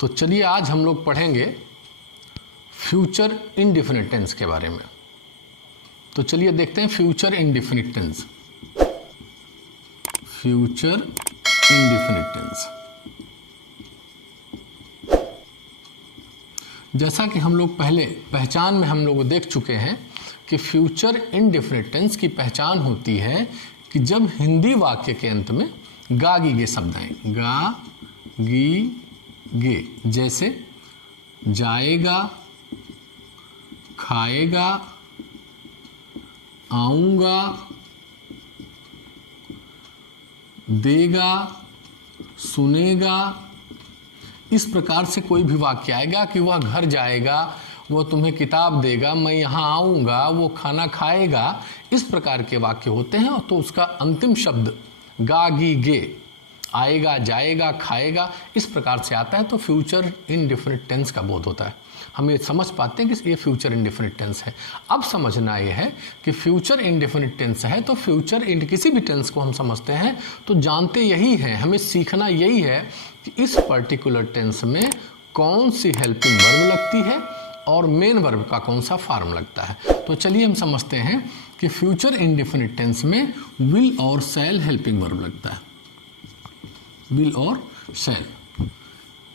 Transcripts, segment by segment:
तो चलिए आज हम लोग पढ़ेंगे फ्यूचर इंडेफिनिट टेंस के बारे में। तो चलिए देखते हैं future indefinite tense. Future indefinite tense, जैसा कि हम लोग पहले पहचान में हम लोग देख चुके हैं कि फ्यूचर इंडेफिनिट टेंस की पहचान होती है कि जब हिंदी वाक्य के अंत में गा गी गे शब्द आए, गा गी गे, जैसे जाएगा, खाएगा, आऊंगा, देगा, सुनेगा। इस प्रकार से कोई भी वाक्य आएगा कि वह घर जाएगा, वो तुम्हें किताब देगा, मैं यहाँ आऊँगा, वो खाना खाएगा, इस प्रकार के वाक्य होते हैं। तो उसका अंतिम शब्द गा गी गे आएगा, जाएगा, खाएगा, इस प्रकार से आता है तो फ्यूचर इंडेफिनिट टेंस का बोध होता है। हम ये समझ पाते हैं कि ये फ्यूचर इंडेफिनिट टेंस है। अब समझना ये है कि फ्यूचर इंडेफिनिट टेंस है तो फ्यूचर किसी भी टेंस को हम समझते हैं तो जानते यही है, हमें सीखना यही है कि इस पर्टिकुलर टेंस में कौन सी हेल्पिंग वर्ब लगती है और मेन वर्ब का कौन सा फॉर्म लगता है। तो चलिए हम समझते हैं कि फ्यूचर इंडेफिनिट टेंस में विल और शैल हेल्पिंग वर्ब लगता है। विल और शैल,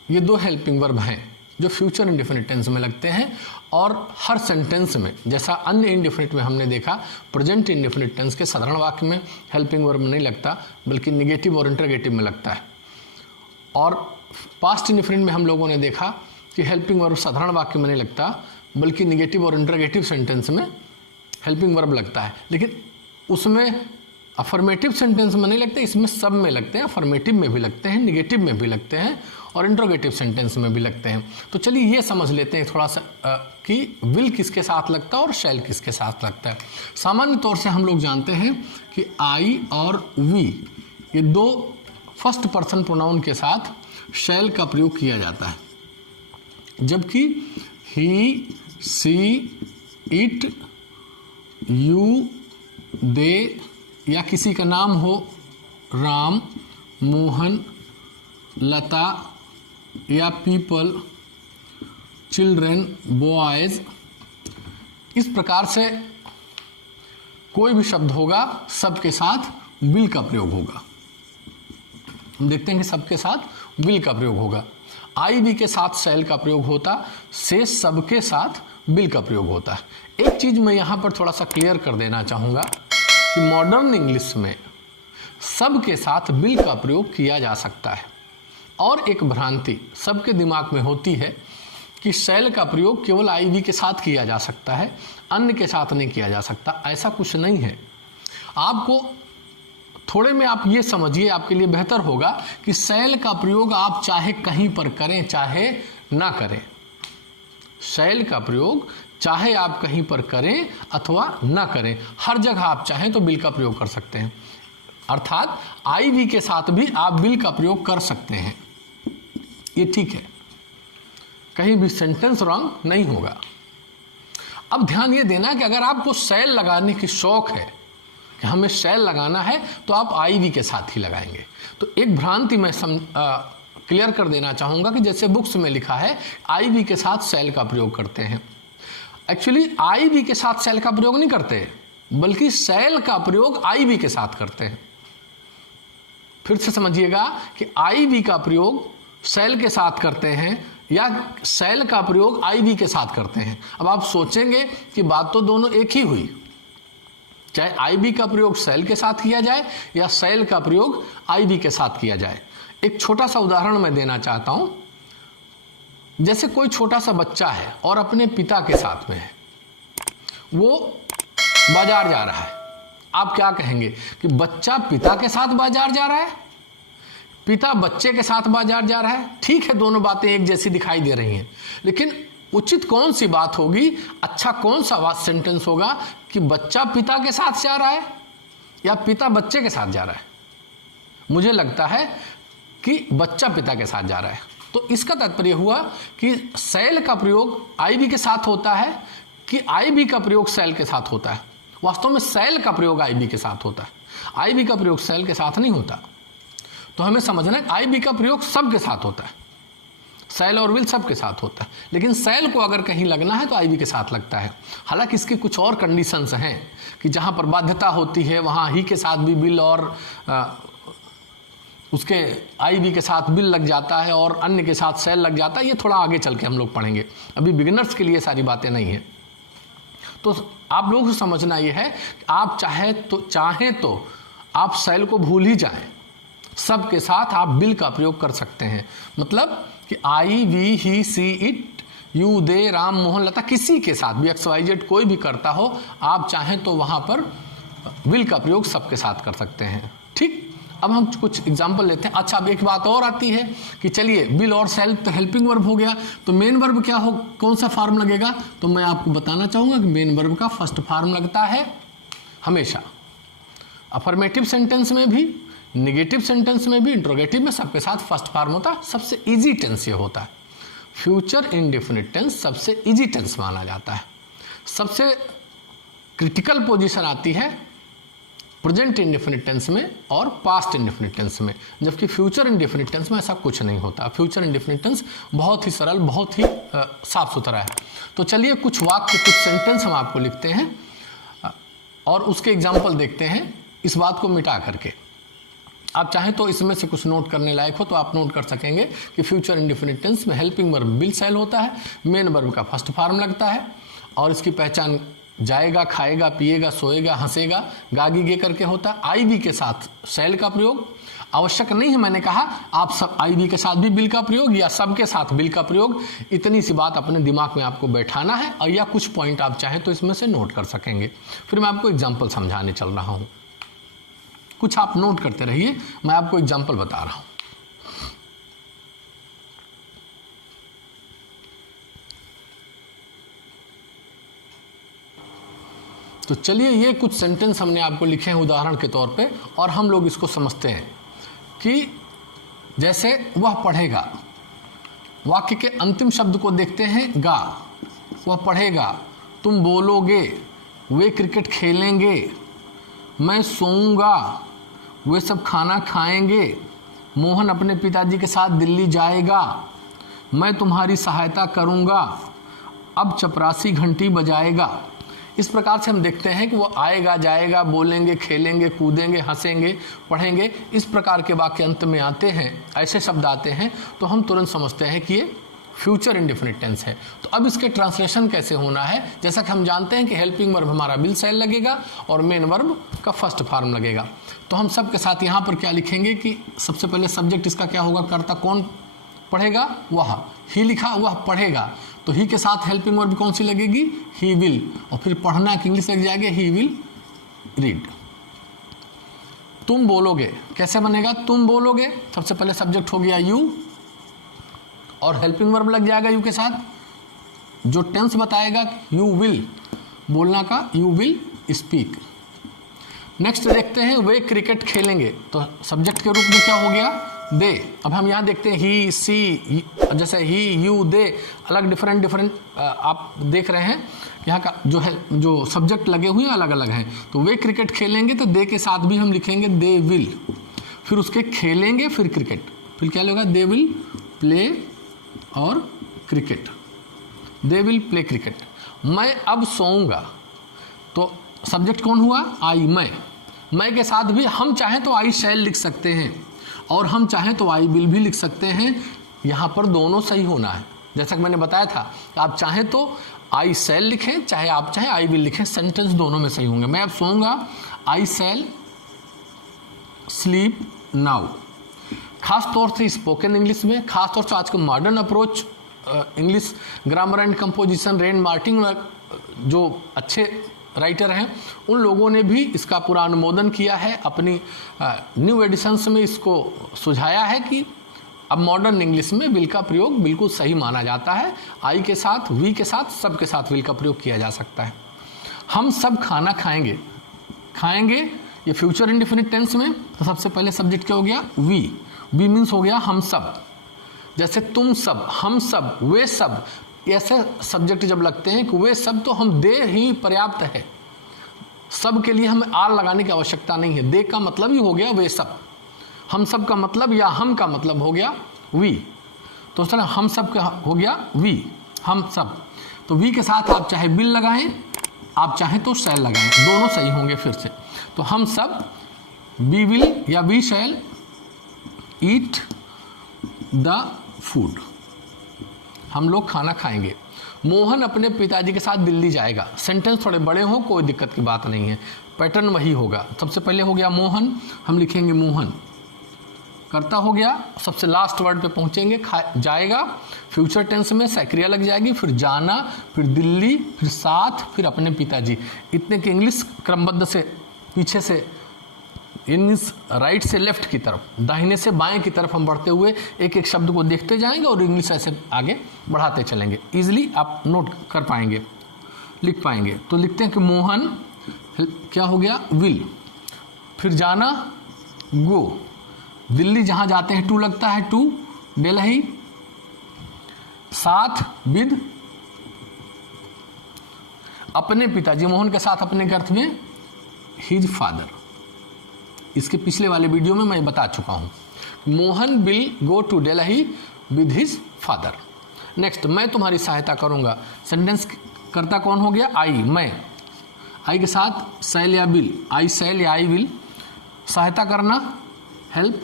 ये दो हेल्पिंग वर्ब हैं जो फ्यूचर इंडेफिनिट टेंस में लगते हैं। और हर सेंटेंस में, जैसा अन्य इंडेफिनिट में हमने देखा, प्रेजेंट इंडेफिनिट टेंस के साधारण वाक्य में हेल्पिंग वर्ब नहीं लगता बल्कि निगेटिव और इंटरोगेटिव में लगता है। और पास्ट इंडेफिनिट में हम लोगों ने देखा कि हेल्पिंग वर्ब साधारण वाक्य में नहीं लगता बल्कि निगेटिव और इंटरोगेटिव सेंटेंस में हेल्पिंग वर्ब लगता है। लेकिन उसमें अफर्मेटिव सेंटेंस में नहीं लगते, इसमें सब में लगते हैं। अफर्मेटिव में भी लगते हैं, निगेटिव में भी लगते हैं और इंट्रोगेटिव सेंटेंस में भी लगते हैं। तो चलिए ये समझ लेते हैं थोड़ा सा कि विल किसके साथ लगता है और शैल किसके साथ लगता है। सामान्य तौर से हम लोग जानते हैं कि आई और वी, ये दो फर्स्ट पर्सन प्रोनाउन के साथ शैल का प्रयोग किया जाता है, जबकि ही, सी, इट, यू, दे या किसी का नाम हो राम, मोहन, लता या पीपल, चिल्ड्रन, बॉयज, इस प्रकार से कोई भी शब्द होगा सबके साथ विल का प्रयोग होगा। हम देखते हैं कि सबके साथ विल का प्रयोग होगा। आई वी के साथ शैल का प्रयोग होता, से सबके साथ विल का प्रयोग होता है। एक चीज मैं यहां पर थोड़ा सा क्लियर कर देना चाहूंगा कि मॉडर्न इंग्लिश में सब के साथ विल का प्रयोग किया जा सकता है और एक भ्रांति सबके दिमाग में होती है कि शैल का प्रयोग केवल आई वी के साथ किया जा सकता है, अन्य के साथ नहीं किया जा सकता। ऐसा कुछ नहीं है। आपको थोड़े में आप ये समझिए, आपके लिए बेहतर होगा कि शैल का प्रयोग आप चाहे कहीं पर करें चाहे ना करें। शैल का प्रयोग चाहे आप कहीं पर करें अथवा ना करें, हर जगह आप चाहें तो विल का प्रयोग कर सकते हैं। अर्थात आई वी के साथ भी आप विल का प्रयोग कर सकते हैं, ये ठीक है, कहीं भी सेंटेंस रॉन्ग नहीं होगा। अब ध्यान ये देना कि अगर आपको शैल लगाने की शौक है कि हमें शैल लगाना है तो आप आई वी के साथ ही लगाएंगे। तो एक भ्रांति मैं क्लियर कर देना चाहूंगा कि जैसे बुक्स में लिखा है आई वी के साथ शैल का प्रयोग करते हैं, एक्चुअली आई वी के साथ शैल का प्रयोग नहीं करते बल्कि शैल का प्रयोग आई वी के साथ करते हैं। फिर से समझिएगा कि आई वी का प्रयोग शैल के साथ करते हैं या शैल का प्रयोग आई वी के साथ करते हैं। अब आप सोचेंगे कि बात तो दोनों एक ही हुई, चाहे आई वी का प्रयोग शैल के साथ किया जाए या शैल का प्रयोग आई वी के साथ किया जाए। एक छोटा सा उदाहरण मैं देना चाहता हूं। जैसे कोई छोटा सा बच्चा है और अपने पिता के साथ में है, वो बाजार जा रहा है। आप क्या कहेंगे कि बच्चा पिता के साथ बाजार जा रहा है, पिता बच्चे के साथ बाजार जा रहा है? ठीक है, दोनों बातें एक जैसी दिखाई दे रही हैं, लेकिन उचित कौन सी बात होगी, अच्छा कौन सा सेंटेंस होगा कि बच्चा पिता के साथ जा रहा है या पिता बच्चे के साथ जा रहा है? मुझे लगता है कि बच्चा पिता के साथ जा रहा है। तो इसका तात्पर्य हुआ कि शैल का प्रयोग आई वी के साथ होता है कि आई वी का प्रयोग शैल के साथ होता है। वास्तव में शैल का प्रयोग आई वी के साथ होता है, आई वी का प्रयोग शैल के साथ नहीं होता। तो हमें समझना है आई बी का प्रयोग सब के साथ होता है, शैल और विल सबके साथ होता है, लेकिन शैल को अगर कहीं लगना है तो आईवी के साथ लगता है। हालांकि इसकी कुछ और कंडीशंस हैं कि जहां पर बाध्यता होती है वहां ही के साथ भी विल और उसके आईवी के साथ विल लग जाता है और अन्य के साथ शैल लग जाता है। ये थोड़ा आगे चल के हम लोग पढ़ेंगे, अभी बिगिनर्स के लिए सारी बातें नहीं है। तो आप लोग को समझना ये है कि आप चाहें तो आप शैल को भूल ही जाएं, सब के साथ आप विल का प्रयोग कर सकते हैं। मतलब कि I, we, he, she, it, you, they, Ram, Mohan, Lata, किसी के साथ भी XYZ कोई भी करता हो, आप चाहें तो वहां पर विल का प्रयोग सबके साथ कर सकते हैं। ठीक, अब हम कुछ एग्जाम्पल लेते हैं। अच्छा, अब एक बात और आती है कि चलिए विल और शैल तो हेल्पिंग वर्ब हो गया, तो मेन वर्ब क्या हो, कौन सा फॉर्म लगेगा? तो मैं आपको बताना चाहूंगा कि मेन वर्ब का फर्स्ट फॉर्म लगता है हमेशा, अफर्मेटिव सेंटेंस में भी, नेगेटिव सेंटेंस में भी, इंट्रोगेटिव में, सबके साथ फर्स्ट फॉर्म होता है। सबसे इजी टेंस ये होता है। फ्यूचर इंडेफिनिट टेंस सबसे इजी टेंस माना जाता है। सबसे क्रिटिकल पोजीशन आती है प्रेजेंट इंडेफिनिट टेंस में और पास्ट इंडेफिनिट टेंस में, जबकि फ्यूचर इंडेफिनिट टेंस में ऐसा कुछ नहीं होता। फ्यूचर इंडेफिनिट टेंस बहुत ही सरल, बहुत ही साफ सुथरा है। तो चलिए कुछ वाक्य, कुछ सेंटेंस हम आपको लिखते हैं और उसके एग्जाम्पल देखते हैं इस बात को मिटा करके। आप चाहें तो इसमें से कुछ नोट करने लायक हो तो आप नोट कर सकेंगे कि फ्यूचर इंडेफिनिट टेंस में हेल्पिंग वर्ब विल शैल होता है, मेन वर्ब का फर्स्ट फॉर्म लगता है और इसकी पहचान जाएगा, खाएगा, पिएगा, सोएगा, हंसेगा, गागी गे करके होता है। आईवी के साथ शैल का प्रयोग आवश्यक नहीं है, मैंने कहा आप सब आईवी के साथ भी विल का प्रयोग या सबके साथ विल का प्रयोग, इतनी सी बात अपने दिमाग में आपको बैठाना है और या कुछ पॉइंट आप चाहें तो इसमें से नोट कर सकेंगे। फिर मैं आपको एग्जाम्पल समझाने चल रहा हूं, कुछ आप नोट करते रहिए, मैं आपको एग्जाम्पल बता रहा हूं। तो चलिए ये कुछ सेंटेंस हमने आपको लिखे हैं उदाहरण के तौर पे और हम लोग इसको समझते हैं कि जैसे वह पढ़ेगा, वाक्य के अंतिम शब्द को देखते हैं गा, वह पढ़ेगा, तुम बोलोगे, वे क्रिकेट खेलेंगे, मैं सोऊंगा, वे सब खाना खाएंगे, मोहन अपने पिताजी के साथ दिल्ली जाएगा, मैं तुम्हारी सहायता करूंगा, अब चपरासी घंटी बजाएगा। इस प्रकार से हम देखते हैं कि वो आएगा, जाएगा, बोलेंगे, खेलेंगे, कूदेंगे, हंसेंगे, पढ़ेंगे, इस प्रकार के वाक्य अंत में आते हैं, ऐसे शब्द आते हैं तो हम तुरंत समझते हैं कि ये फ्यूचर इंडेफिनिट टेंस है। तो अब इसके ट्रांसलेशन कैसे होना है? जैसा कि हम जानते हैं कि हेल्पिंग वर्ब हमारा विल शैल लगेगा और मेन वर्ब का फर्स्ट फॉर्म लगेगा। तो हम सब के साथ यहाँ पर क्या लिखेंगे कि सबसे पहले सब्जेक्ट इसका क्या होगा, कर्ता कौन पढ़ेगा, वह, ही लिखा, वह पढ़ेगा, तो ही के साथ हेल्पिंग वर्ब कौन सी लगेगी, ही विल, और फिर पढ़ना की इंग्लिश लग जाएगा ही विल रीड। तुम बोलोगे, कैसे बनेगा, तुम बोलोगे, सबसे पहले सब्जेक्ट हो गया यू और हेल्पिंग वर्ब लग जाएगा यू के साथ, जो टेंस बताएगा यू विल, बोलना का यू विल स्पीक। नेक्स्ट देखते हैं वे क्रिकेट खेलेंगे, तो सब्जेक्ट के रूप में क्या हो गया, दे। अब हम यहाँ देखते हैं ही, सी, जैसे ही, यू, दे, अलग डिफरेंट आप देख रहे हैं यहाँ का जो है, जो सब्जेक्ट लगे हुए हैं अलग अलग हैं। तो वे क्रिकेट खेलेंगे तो दे के साथ भी हम लिखेंगे दे विल, फिर उसके खेलेंगे, फिर क्रिकेट, फिर क्या लगेगा, दे विल प्ले और cricket, they will play cricket. मैं अब सोऊंगा, तो सब्जेक्ट कौन हुआ, आई, मैं के साथ भी हम चाहें तो आई शैल लिख सकते हैं और हम चाहें तो आई विल भी लिख सकते हैं। यहाँ पर दोनों सही होना है, जैसा कि मैंने बताया था, आप चाहें तो आई शैल लिखें, चाहे आप चाहें आई विल लिखें, सेंटेंस दोनों में सही होंगे। मैं अब सोऊंगा, आई शैल स्लीप नाउ। खास तौर से स्पोकन इंग्लिश में, खास तौर से आज का modern approach English grammar and composition, rain Martin जो अच्छे राइटर हैं, उन लोगों ने भी इसका पूरा अनुमोदन किया है, अपनी न्यू एडिशंस में इसको सुझाया है कि अब मॉडर्न इंग्लिश में विल का प्रयोग बिल्कुल सही माना जाता है। आई के साथ, वी के साथ, सब के साथ विल का प्रयोग किया जा सकता है। हम सब खाना खाएंगे, खाएंगे ये फ्यूचर इंडेफिनिट टेंस में, तो सबसे पहले सब्जेक्ट क्या हो गया, वी मीन्स हो गया हम सब। जैसे तुम सब, हम सब, वे सब, ऐसे सब्जेक्ट जब लगते हैं कि वे सब, तो हम दे ही पर्याप्त है, सब के लिए हमें आर लगाने की आवश्यकता नहीं है। दे का मतलब ही हो गया वे सब, हम सब का मतलब या हम का मतलब हो गया वी। तो चलो हम सब का हो गया वी, हम सब। तो वी के साथ आप चाहे बिल लगाएं, आप चाहें तो शैल लगाएं, दोनों सही होंगे फिर से। तो हम सब वी विल या we shall eat the food, हम लोग खाना खाएंगे। मोहन अपने पिताजी के साथ दिल्ली जाएगा। सेंटेंस थोड़े बड़े हों कोई दिक्कत की बात नहीं है, पैटर्न वही होगा। सबसे पहले हो गया मोहन, हम लिखेंगे मोहन, करता हो गया, सबसे लास्ट वर्ड पे पहुंचेंगे जाएगा, फ्यूचर टेंस में सैक्रिया लग जाएगी, फिर जाना, फिर दिल्ली, फिर साथ, फिर अपने पिताजी। इतने की इंग्लिश क्रमबद्ध से पीछे से, मीन्स राइट से लेफ्ट की तरफ, दाहिने से बाएं की तरफ हम बढ़ते हुए एक एक शब्द को देखते जाएंगे और इंग्लिश ऐसे आगे बढ़ाते चलेंगे। इजीली आप नोट कर पाएंगे, लिख पाएंगे। तो लिखते हैं कि मोहन क्या हो गया विल, फिर जाना गो, दिल्ली जहां जाते हैं टू लगता है टू, दिल्ली, साथ विद, अपने पिताजी, मोहन के साथ अपने के अर्थ में हिज फादर। इसके पिछले वाले वीडियो में मैं बता चुका हूं। Mohan will go to Delhi with his father. Next, मैं तुम्हारी सहायता करूंगा। सेंटेंस करता कौन हो गया आई, मैं, आई के साथ शैल या बिल, आई शैल या आई विल, सहायता करना हेल्प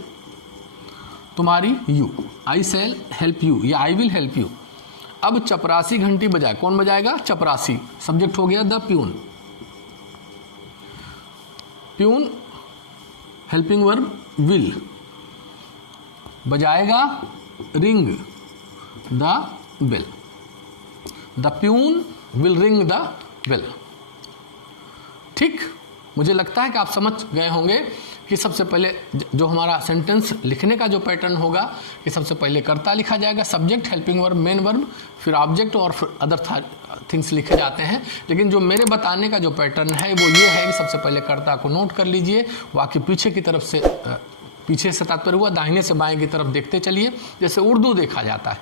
तुम्हारी you, I shell help you या आई विल हेल्प यू। अब चपरासी घंटी बजाए, कौन बजाएगा चपरासी, सब्जेक्ट हो गया the peon, peon helping verb will, बजाएगा ring the bell, the peon will ring the bell. ठीक, मुझे लगता है कि आप समझ गए होंगे कि सबसे पहले जो हमारा सेंटेंस लिखने का जो पैटर्न होगा कि सबसे पहले कर्ता लिखा जाएगा, subject, helping verb, main verb, फिर ऑब्जेक्ट और फिर अदर थिंग्स लिखे जाते हैं। लेकिन जो मेरे बताने का जो पैटर्न है वो ये है कि सबसे पहले कर्ता को नोट कर लीजिए, वाक्य पीछे की तरफ से, पीछे से तात्पर्य हुआ दाहिने से बाएं की तरफ देखते चलिए, जैसे उर्दू देखा जाता है,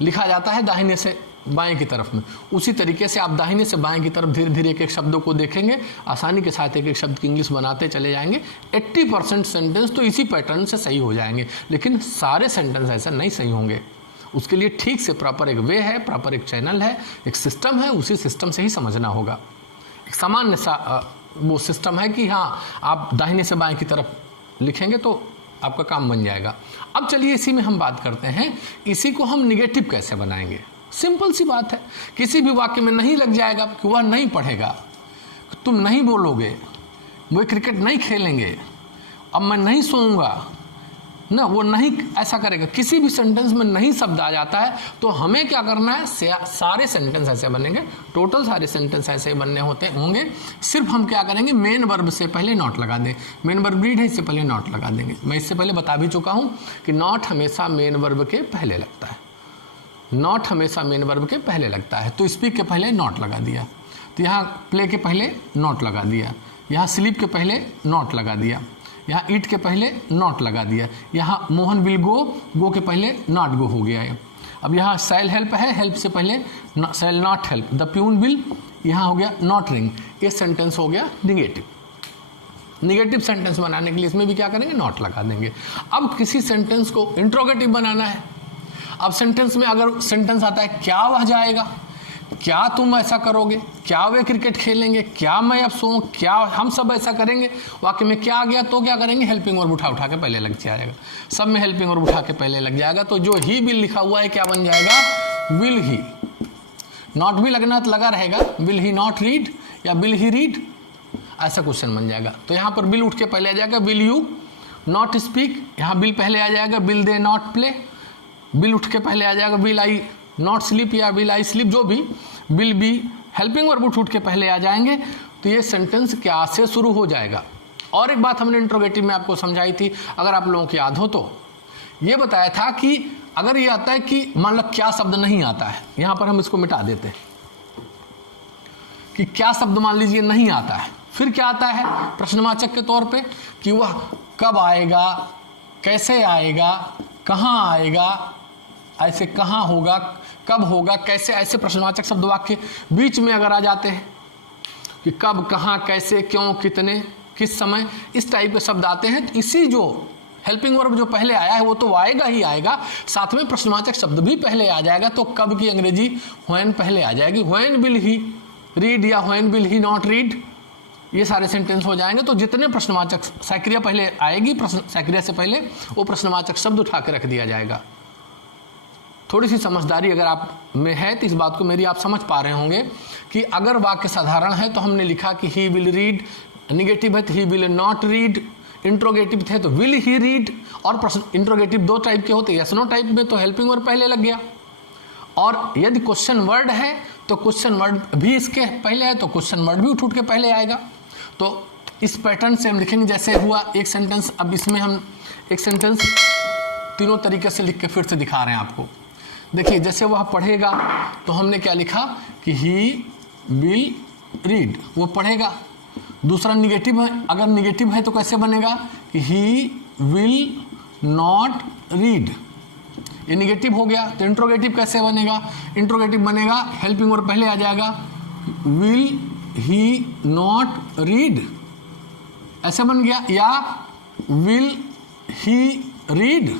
लिखा जाता है दाहिने से बाएं की तरफ में, उसी तरीके से आप दाहिने से बाएं की तरफ धीरे धीरे एक एक शब्दों को देखेंगे, आसानी के साथ एक एक शब्द की इंग्लिश बनाते चले जाएंगे। 80% सेंटेंस तो इसी पैटर्न से सही हो जाएंगे, लेकिन सारे सेंटेंस ऐसा नहीं सही होंगे। उसके लिए ठीक से प्रॉपर एक वे है, प्रॉपर एक चैनल है, एक सिस्टम है, उसी सिस्टम से ही समझना होगा। एक सामान्य सा वो सिस्टम है कि हाँ आप दाहिने से बाएं की तरफ लिखेंगे तो आपका काम बन जाएगा। अब चलिए इसी में हम बात करते हैं, इसी को हम निगेटिव कैसे बनाएंगे। सिंपल सी बात है, किसी भी वाक्य में नहीं लग जाएगा कि वह नहीं पढ़ेगा, तुम नहीं बोलोगे, वो क्रिकेट नहीं खेलेंगे, अब मैं नहीं सोऊंगा ना, वो नहीं ऐसा करेगा। किसी भी सेंटेंस में नहीं शब्द आ जाता है तो हमें क्या करना है, सारे सेंटेंस ऐसे बनेंगे, टोटल सारे सेंटेंस ऐसे बनने होंगे। सिर्फ हम क्या करेंगे, मेन वर्ब से पहले नॉट लगा दें। मेन वर्ब रीड है, इससे पहले नॉट लगा देंगे। मैं इससे पहले बता भी चुका हूं कि नॉट हमेशा मेन वर्ब के पहले लगता है, नॉट हमेशा मेन वर्ब के पहले लगता है। तो स्पीक के पहले नॉट लगा दिया, तो यहाँ प्ले के पहले नॉट लगा दिया, यहाँ स्लीप के पहले नॉट लगा दिया, यहाँ ईट के पहले नॉट लगा दिया, यहाँ मोहन विल गो के पहले नॉट गो हो गया है। अब यहाँ शैल हेल्प है, हेल्प से पहले shall not help, the peon will, यहाँ हो गया नॉट रिंग। ये सेंटेंस हो गया निगेटिव। निगेटिव सेंटेंस बनाने के लिए इसमें भी क्या करेंगे, नॉट लगा देंगे। अब किसी सेंटेंस को इंट्रोगेटिव बनाना है। अब सेंटेंस में अगर सेंटेंस आता है क्या वह जाएगा, क्या तुम ऐसा करोगे, क्या वे क्रिकेट खेलेंगे, क्या मैं अब सोऊं, क्या हम सब ऐसा करेंगे, वाक्य में क्या आ गया तो क्या करेंगे, हेल्पिंग वर्ब उठा के पहले लग जाएगा। सब में हेल्पिंग वर्ब उठा के पहले लग जाएगा। तो जो ही विल लिखा हुआ है क्या बन जाएगा, विल ही। नॉट भी लगना तो लगा रहेगा, विल ही नॉट रीड या विल ही रीड, ऐसा क्वेश्चन बन जाएगा। तो यहाँ पर विल उठ के पहले आ जाएगा, विल यू नॉट स्पीक, यहाँ विल पहले आ जाएगा, will they not play, will उठ के पहले आ जाएगा, विल आई नॉट स्लीप या विल आई स्लीप, जो भी, विल बी हेल्पिंग वर्ब उठ के पहले आ जाएंगे। तो ये सेंटेंस क्या से शुरू हो जाएगा। और एक बात हमने इंट्रोगेटिव में आपको समझाई थी, अगर आप लोगों को याद हो तो, ये बताया था कि अगर ये आता है कि मान लो क्या शब्द नहीं आता है, यहां पर हम इसको मिटा देते हैं कि क्या शब्द मान लीजिए नहीं आता है, फिर क्या आता है प्रश्नवाचक के तौर पे कि वह कब आएगा, कैसे आएगा, कहाँ आएगा, ऐसे कहाँ होगा, कब होगा, कैसे, ऐसे प्रश्नवाचक शब्द वाक्य बीच में अगर आ जाते हैं कि कब, कहाँ, कैसे, क्यों, कितने, किस समय, इस टाइप के शब्द आते हैं। तो इसी जो हेल्पिंग वर्ब जो पहले आया है वो तो आएगा ही आएगा, साथ में प्रश्नवाचक शब्द भी पहले आ जाएगा। तो कब की अंग्रेजी व्हेन पहले आ जाएगी, व्हेन विल ही रीड या when will he not read, ये सारे सेंटेंस हो जाएंगे। तो जितने प्रश्नवाचक सक्रिया पहले आएगी, सक्रिया से पहले वो प्रश्नवाचक शब्द उठा के रख दिया जाएगा। थोड़ी सी समझदारी अगर आप में है तो इस बात को मेरी आप समझ पा रहे होंगे कि अगर वाक्य साधारण है तो हमने लिखा कि ही विल रीड, निगेटिव है तो he will not read, interrogative थे तो विल ही रीड, और प्रश्न इंट्रोगेटिव दो टाइप के होते हैं, यस नो टाइप में तो हेल्पिंग वर्ब पहले लग गया, और यदि क्वेश्चन वर्ड है तो क्वेश्चन वर्ड भी इसके पहले है तो क्वेश्चन वर्ड भी उठ के पहले आएगा। तो इस पैटर्न से हम लिखेंगे जैसे हुआ एक सेंटेंस। अब इसमें हम एक सेंटेंस तीनों तरीके से लिख के फिर से दिखा रहे हैं आपको। देखिए जैसे वह पढ़ेगा तो हमने क्या लिखा कि ही विल रीड, वो पढ़ेगा। दूसरा निगेटिव है, अगर निगेटिव है तो कैसे बनेगा कि ही विल नॉट रीड, ये निगेटिव हो गया। तो इंट्रोगेटिव कैसे बनेगा, इंट्रोगेटिव बनेगा हेल्पिंग वर्ब पहले आ जाएगा, विल ही नॉट रीड, ऐसे बन गया। या will he read,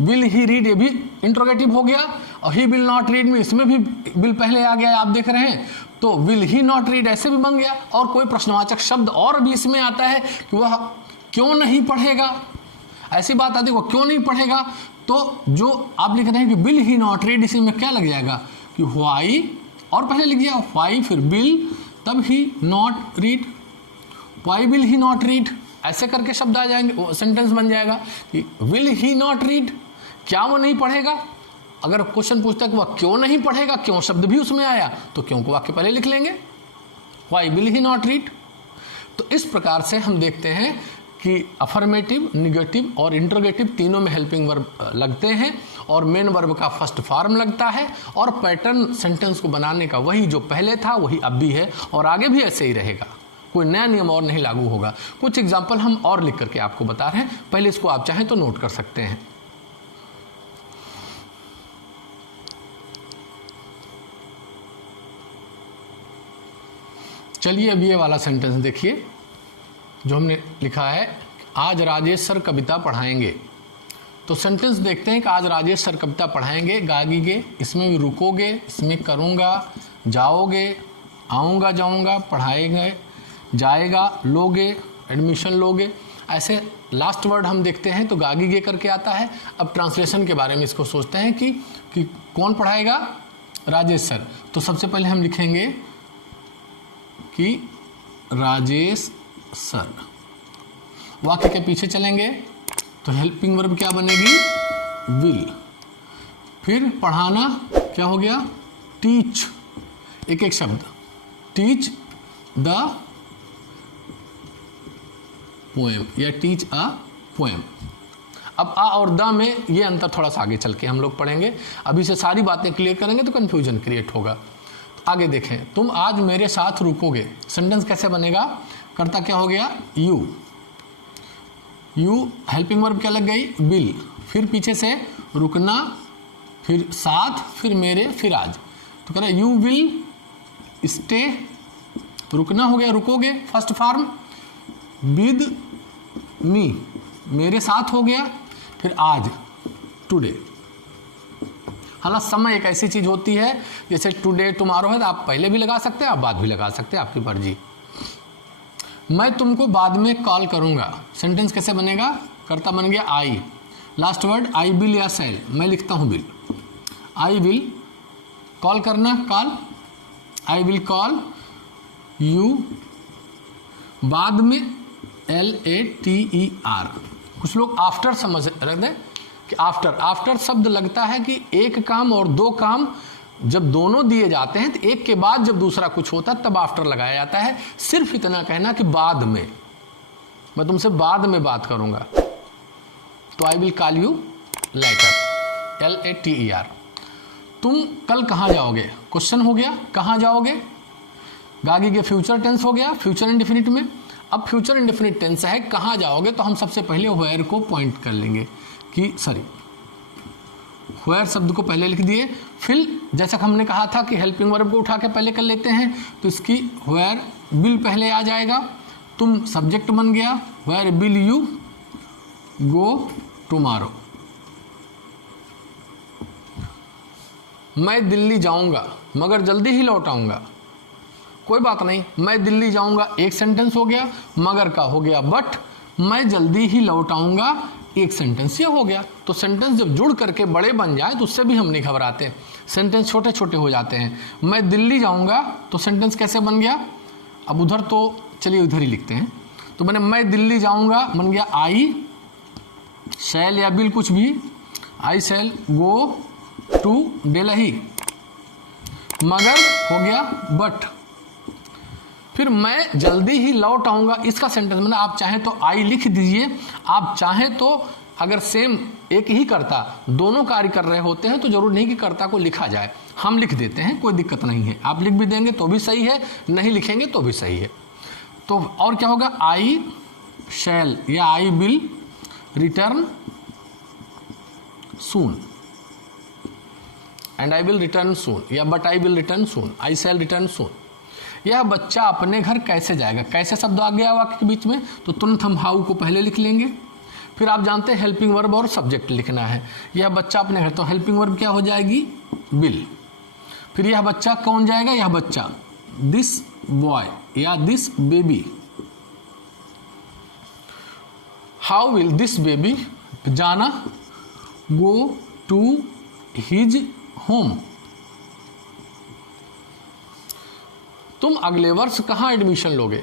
will he read ये भी इंट्रोगेटिव हो गया, और ही विल नॉट रीड में इसमें भी विल पहले आ गया, आप देख रहे हैं। तो विल ही नॉट रीड ऐसे भी बन गया। और कोई प्रश्नवाचक शब्द और भी इसमें आता है कि वह क्यों नहीं पढ़ेगा, ऐसी बात आती है वो क्यों नहीं पढ़ेगा। तो जो आप लिख रहे हैं कि विल ही नॉट रीड, इसी में क्या लग जाएगा कि व्हाई, और पहले लिख दिया व्हाई फिर विल तब he not read, why will he not read, ऐसे करके शब्द आ जाएंगे, सेंटेंस बन जाएगा कि विल ही नॉट रीड, क्या वो नहीं पढ़ेगा। अगर क्वेश्चन पूछता है कि वह क्यों नहीं पढ़ेगा, क्यों शब्द भी उसमें आया तो क्यों को वाक्य पहले लिख लेंगे, why will he not read. तो इस प्रकार से हम देखते हैं कि अफर्मेटिव, निगेटिव और इंट्रोगेटिव तीनों में हेल्पिंग वर्ब लगते हैं, और मेन वर्ब का फर्स्ट फॉर्म लगता है, और पैटर्न सेंटेंस को बनाने का वही जो पहले था वही अब भी है और आगे भी ऐसे ही रहेगा, कोई नया नियम और नहीं लागू होगा। कुछ एग्जाम्पल हम और लिख करके आपको बता रहे हैं, पहले इसको आप चाहें तो नोट कर सकते हैं। चलिए अब ये वाला सेंटेंस देखिए जो हमने लिखा है, आज राजेश सर कविता पढ़ाएंगे। तो सेंटेंस देखते हैं कि आज राजेश सर कविता पढ़ाएंगे, गागीगे, इसमें भी रुकोगे, इसमें करूँगा, जाओगे, आऊँगा, जाऊँगा, पढ़ाएंगे, जाएगा, लोगे, एडमिशन लोगे, ऐसे लास्ट वर्ड हम देखते हैं तो गागीगे करके आता है। अब ट्रांसलेशन के बारे में इसको सोचते हैं कि कौन पढ़ाएगा, राजेश सर। तो सबसे पहले हम लिखेंगे कि राजेश सर, वाक्य के पीछे चलेंगे तो हेल्पिंग वर्ब क्या बनेगी, विल, फिर पढ़ाना क्या हो गया, टीच, एक एक शब्द, टीच द पोएम या टीच अ पोएम। अब आ और द में ये अंतर थोड़ा सा आगे चल के हम लोग पढ़ेंगे, अभी से सारी बातें क्लियर करेंगे तो कन्फ्यूजन क्रिएट होगा। तो आगे देखें, तुम आज मेरे साथ रुकोगे, सेंटेंस कैसे बनेगा, कर्ता क्या हो गया, यू, यू हेल्पिंग वर्ब क्या लग गई, विल, फिर पीछे से रुकना, फिर साथ, फिर मेरे, फिर आज। तो कह रहा है यू विल स्टे, रुकना हो गया रुकोगे फर्स्ट फॉर्म, विद मी मेरे साथ हो गया, फिर आज टुडे। हालांकि समय एक ऐसी चीज होती है जैसे टुडे टुमारो है तो आप पहले भी लगा सकते हैं, आप बाद भी लगा सकते हैं, आपकी मर्जी। मैं तुमको बाद में कॉल करूंगा, सेंटेंस कैसे बनेगा, कर्ता बन गया आई, लास्ट वर्ड आई विल या सेल, मैं लिखता हूं विल, आई विल, कॉल करना call, I will call you, बाद में LATER। कुछ लोग आफ्टर समझ रख दें कि आफ्टर शब्द लगता है कि एक काम और दो काम जब दोनों दिए जाते हैं तो एक के बाद जब दूसरा कुछ होता है तब आफ्टर लगाया जाता है। सिर्फ इतना कहना कि बाद में, मैं तुमसे बाद में बात करूंगा, तो I will call you later, LATER। तुम कल कहाँ जाओगे, क्वेश्चन हो गया, कहाँ जाओगे, गागी के फ्यूचर टेंस हो गया, फ्यूचर इंडेफिनिट में। अब फ्यूचर इंडेफिनिट टेंस है, कहाँ जाओगे, तो हम सबसे पहले वेयर को पॉइंट कर लेंगे कि वेयर शब्द को पहले लिख दिए, फिर जैसा हमने कहा था कि हेल्पिंग वर्ब को उठा के पहले कर लेते हैं तो इसकी वेयर विल पहले आ जाएगा, तुम सब्जेक्ट बन गया, where will you go tomorrow. मैं दिल्ली जाऊंगा मगर जल्दी ही लौट आऊंगा। कोई बात नहीं, मैं दिल्ली जाऊंगा एक सेंटेंस हो गया, मगर का हो गया बट, मैं जल्दी ही लौट आऊंगा एक सेंटेंस ये हो गया। तो सेंटेंस जब जुड़ करके बड़े बन जाए तो उससे भी हम नहीं घबराते, सेंटेंस छोटे छोटे हो जाते हैं। मैं दिल्ली जाऊंगा तो सेंटेंस कैसे बन गया, अब उधर तो चलिए उधर ही लिखते हैं। तो मैंने मैं दिल्ली जाऊंगा बन गया आई शैल या बिल कुछ भी, आई शैल गो टू दिल्ली, मगर हो गया बट। फिर मैं जल्दी ही लौट आऊंगा, इसका सेंटेंस मैंने आप चाहें तो आई लिख दीजिए, आप चाहें तो अगर सेम एक ही कर्ता दोनों कार्य कर रहे होते हैं तो जरूर नहीं कि कर्ता को लिखा जाए, हम लिख देते हैं, कोई दिक्कत नहीं है। आप लिख भी देंगे तो भी सही है, नहीं लिखेंगे तो भी सही है। तो और क्या होगा, आई शैल या I will return soon, and I will return soon, या but I will return soon, I shall return soon. यह बच्चा अपने घर कैसे जाएगा, कैसे शब्द आ गया वाक्य के बीच में, तो तुरंत हम हाउ को पहले लिख लेंगे। फिर आप जानते हैं हेल्पिंग वर्ब और सब्जेक्ट लिखना है। यह बच्चा अपने घर, तो हेल्पिंग वर्ब क्या हो जाएगी, विल। फिर यह बच्चा कौन जाएगा, यह बच्चा दिस बॉय या this baby, how will this baby जाना गो टू हिज होम। तुम अगले वर्ष कहाँ एडमिशन लोगे,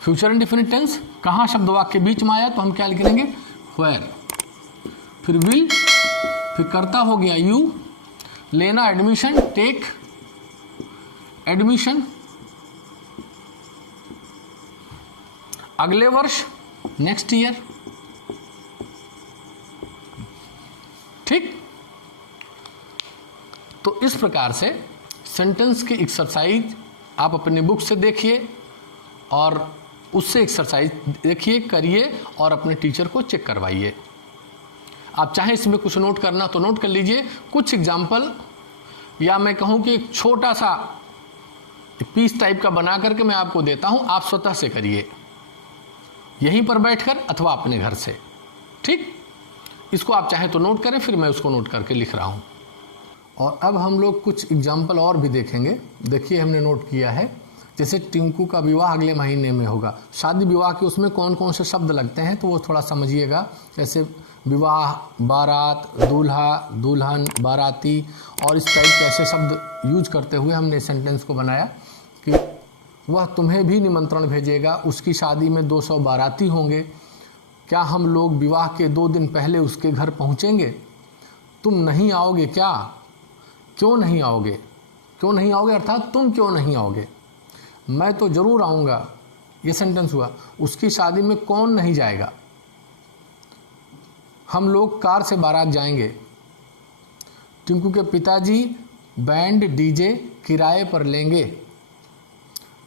फ्यूचर इंडेफिनिट टेंस, कहाँ शब्द वाक्य के बीच में आया तो हम क्या लिख देंगे, वेयर। फिर विल, फिर करता हो गया यू, लेना एडमिशन टेक एडमिशन, अगले वर्ष नेक्स्ट ईयर। ठीक, तो इस प्रकार से सेंटेंस की एक्सरसाइज आप अपने बुक से देखिए और उससे एक्सरसाइज देखिए, करिए और अपने टीचर को चेक करवाइए। आप चाहें इसमें कुछ नोट करना तो नोट कर लीजिए, कुछ एग्जाम्पल या मैं कहूं कि एक छोटा सा पीस टाइप का बना करके मैं आपको देता हूं, आप स्वतः से करिए यहीं पर बैठकर अथवा अपने घर से। ठीक, इसको आप चाहें तो नोट करें, फिर मैं उसको नोट करके लिख रहा हूं। और अब हम लोग कुछ एग्जाम्पल और भी देखेंगे। देखिए हमने नोट किया है, जैसे टिंकू का विवाह अगले महीने में होगा, शादी विवाह के उसमें कौन कौन से शब्द लगते हैं तो वो थोड़ा समझिएगा। जैसे विवाह, बारात, दूल्हा, दुल्हन, बाराती और इस टाइप के ऐसे शब्द यूज करते हुए हमने सेंटेंस को बनाया कि वह तुम्हें भी निमंत्रण भेजेगा, उसकी शादी में 200 बाराती होंगे, क्या हम लोग विवाह के 2 दिन पहले उसके घर पहुँचेंगे, तुम नहीं आओगे क्या, क्यों नहीं आओगे, क्यों नहीं आओगे अर्थात तुम क्यों नहीं आओगे, मैं तो ज़रूर आऊँगा, ये सेंटेंस हुआ। उसकी शादी में कौन नहीं जाएगा, हम लोग कार से बारात जाएंगे, टिंकू के पिताजी बैंड डीजे किराए पर लेंगे,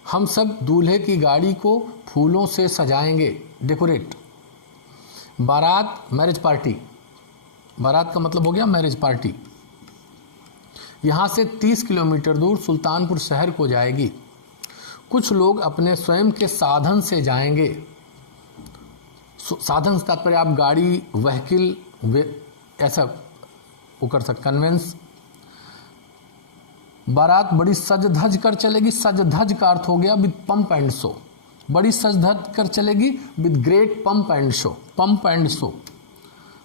हम सब दूल्हे की गाड़ी को फूलों से सजाएंगे, डेकोरेट। बारात मैरिज पार्टी, बारात का मतलब हो गया मैरिज पार्टी। यहाँ से 30 किलोमीटर दूर सुल्तानपुर शहर को जाएगी, कुछ लोग अपने स्वयं के साधन से जाएंगे। साधन से तात्पर्य आप गाड़ी, व्हीकल, ऐसा वो कर सकते, कन्वेंस। बारात बड़ी सज धज कर चलेगी, सज धज का अर्थ हो गया विद पंप एंड शो, बड़ी सज धज कर चलेगी with great pump and show, pump and show.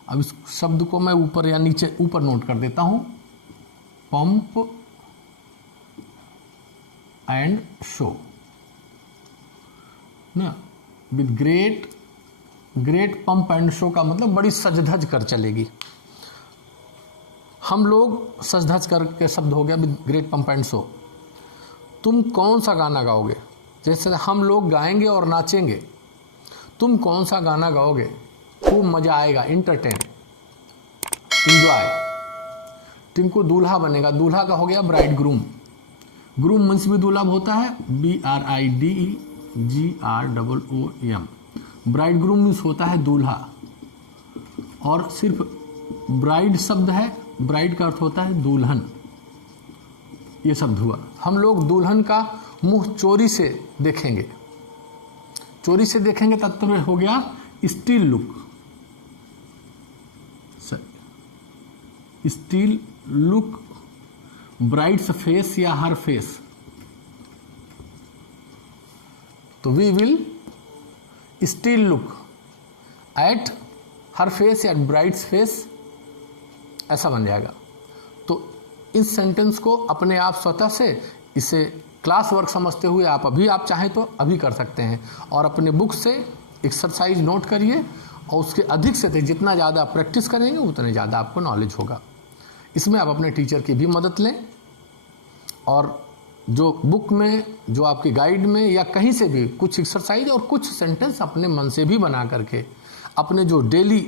अब इस शब्द को मैं ऊपर या नीचे ऊपर नोट कर देता हूं, पंप एंड शो ना, with great, great pump and show का मतलब बड़ी सज धज कर चलेगी। हम लोग सज धज कर के शब्द हो गया with great pump and show. तुम कौन सा गाना गाओगे, जैसे हम लोग गाएंगे और नाचेंगे, तुम कौन सा गाना गाओगे, खूब मज़ा आएगा, इंटरटेन, इंजॉय। टिंकू दूल्हा बनेगा, दूल्हा का हो गया ब्राइड ग्रूम, ग्रूम मीन्स भी दूल्हा होता है, BRIDGROOM, ब्राइड ग्रूम मीन्स होता है दूल्हा, और सिर्फ ब्राइड शब्द है, ब्राइड का अर्थ होता है दुल्हन, ये शब्द हुआ। हम लोग दुल्हन का मुंह चोरी से देखेंगे, चोरी से देखेंगे तात्पर्य हो गया still look, still look brights face या हर फेस, तो we will still look at her face या ब्राइट्स फेस, ऐसा बन जाएगा। तो इस सेंटेंस को अपने आप स्वतः से इसे क्लास वर्क समझते हुए आप चाहें तो अभी कर सकते हैं, और अपने बुक से एक्सरसाइज नोट करिए, और उसके अधिक से अधिक जितना ज़्यादा प्रैक्टिस करेंगे उतने ज़्यादा आपको नॉलेज होगा। इसमें आप अपने टीचर की भी मदद लें, और जो बुक में, जो आपकी गाइड में या कहीं से भी कुछ एक्सरसाइज और कुछ सेंटेंस अपने मन से भी बना करके, अपने जो डेली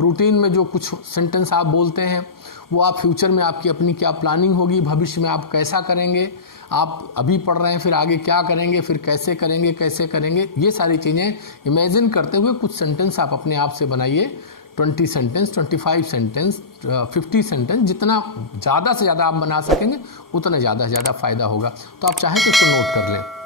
रूटीन में जो कुछ सेंटेंस आप बोलते हैं वो आप फ्यूचर में आपकी अपनी क्या प्लानिंग होगी, भविष्य में आप कैसा करेंगे, आप अभी पढ़ रहे हैं फिर आगे क्या करेंगे, फिर कैसे करेंगे, ये सारी चीज़ें इमेजिन करते हुए कुछ सेंटेंस आप अपने आप से बनाइए। 20 सेंटेंस, 25 सेंटेंस, 50 सेंटेंस, जितना ज़्यादा से ज़्यादा आप बना सकेंगे उतना ज़्यादा से ज़्यादा फ़ायदा होगा। तो आप चाहें तो इसको नोट कर लें।